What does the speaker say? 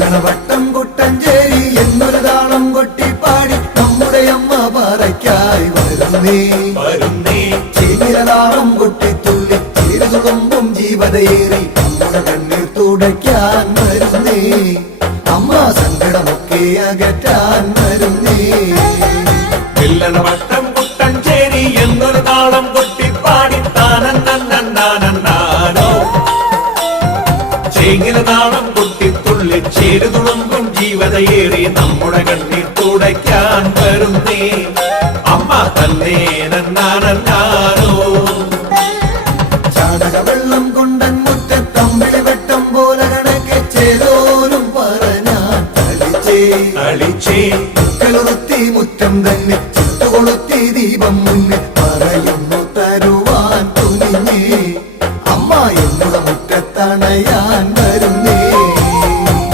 വട്ടം കുട്ടഞ്ചേരി എന്നൊരു താളം കൊട്ടിപ്പാടി നമ്മുടെ അമ്മ പറയ്ക്കായി വരുന്നേ ചേരിതാളം കൊട്ടിത്തുള്ളി ചേരുതുമ്പും ജീവതയേറി നമ്മുടെ കണ്ണീർ തുടയ്ക്കാൻ വരുന്നേ അമ്മ സങ്കടമൊക്കെ അകറ്റാൻ വരുന്നേ വട്ടം കുട്ടഞ്ചേരി എന്നൊരു താളം കൊട്ടിപ്പാടി താനോ ചേങ്ങിലതാളം കൊട്ടിത്തുള്ളി ചേരുതുളമ്പും ജീവതയേറി നമ്മുടെ കണ്ണീർ തുടയ്ക്കാൻ വരുന്നേ അമ്മ തന്നെ നന്നാനോ ചാടക വെള്ളം കൊണ്ടൻ മുറ്റത്തമ്പിളി വെട്ടം പോലെ കണക്കെ ചേലോരും പറഞ്ഞാൻ കളിച്ചേ കളിച്ചേ മുറ്റം തന്നെ ചുട്ടുകൊളുത്തി ദീപം മുന്നിൽ